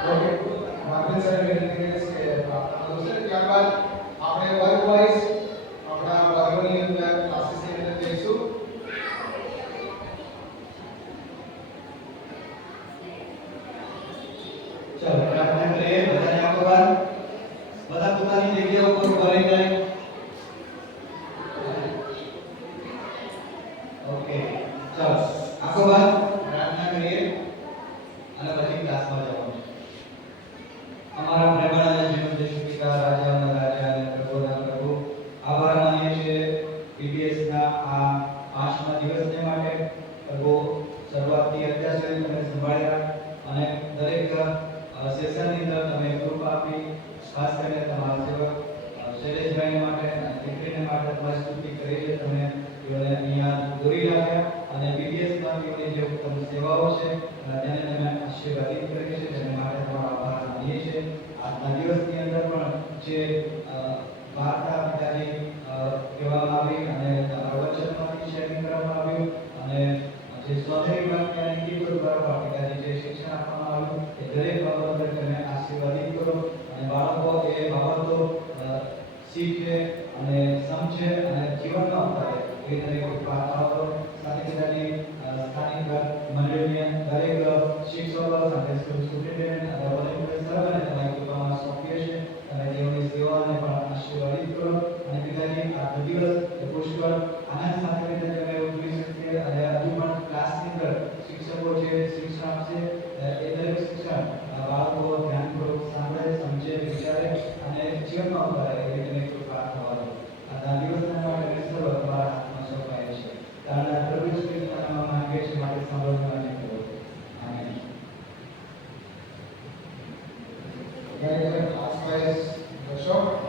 ઓકે માર્ગન સર વિનંતી કરીશ કે પ્રાર્થના કરશે ત્યારબાદ આપણે વર્ગ વાઇઝ આપણા વર્ગની અંદર ક્લાસીસની અંદર જઈશું ચલો પ્રાર્થના કરીએ બધાને આભાર બધા પોતાની જગ્યા ઉપર ઉભા રહી જાય ઓકે ચલો આભાર પ્રાર્થના કરીએ અને પછી ક્લાસમાં જવાનું અમારા પ્રેમાના જીવન દેશપિતા રાજાના રાજા અને પ્રભુના પ્રભુ આભાર માનીએ છીએ પીબીએસ ના આ 5મા દિવસને માટે પ્રભુ શરૂઆતથી અત્યાર સુધી તમે સંભાળ્યા અને દરેક સેશનની અંદર તમે કૃપા આપી ખાસ કરીને તમારા સેવક શૈલેષભાઈ માટે અને દીકરીને માટે તમારી સ્તુતિ કરી છે તમે તેઓને અહીંયા દોરી લાવ્યા અને પીબીએસમાં તેઓની જે ઉત્તમ સેવાઓ છે તેને તમે આશીર્વાદિત કરી છે તેને માટે તમારો આભાર માનીએ છીએ આજના દિવસની અંદર પણ જે વાર્તા પિતાજી કહેવામાં આવી અને તમારા વચનમાંથી શેરિંગ કરવામાં આવ્યું અને જે સ્વાધ્યાય વાક્યની ગીતો દ્વારા પિતાજી જે શિક્ષણ આપવામાં આવ્યું એ દરેક બાબતો પર તમે આશીર્વાદિત કરો અને બાળકો એ બાબતો શીખે અને સમજે અને જીવનમાં ઉતારે એ દરેક પ્રાર્થના કરો સાથે પિતાજી સ્થાનિક મંડળીના દરેક શિક્ષકો સાથે સ્ટુડન્ટ અને વોલેન્ટિયર સર્વને તમારી કૃપામાં સોંપીએ છીએ અને તેઓની સેવાને પણ આશીર્વાદિત કરો અને પિતાજી આ દિવસ પુષ્કળ આનંદ સાથે તમે ઉજવી શકીએ અને હજુ પણ ક્લાસની અંદર શિક્ષકો છે શિક્ષણ આપશે એ દરેક શિક્ષણ બાળકો ધ્યાનપૂર્વક સાંભળે સમજે વિચારે અને જીવનમાં ઉતારે એવી તમે કૃપા કરવાનો આ દિવસના માટે સર્વ તમારા હાથમાં સોંપાય છે તારા પ્રભુ ઈસુના નામમાં માંગીએ છીએ માટે સાંભળવાની કરો આમેન ક્લાસ વાઇઝ દર્શક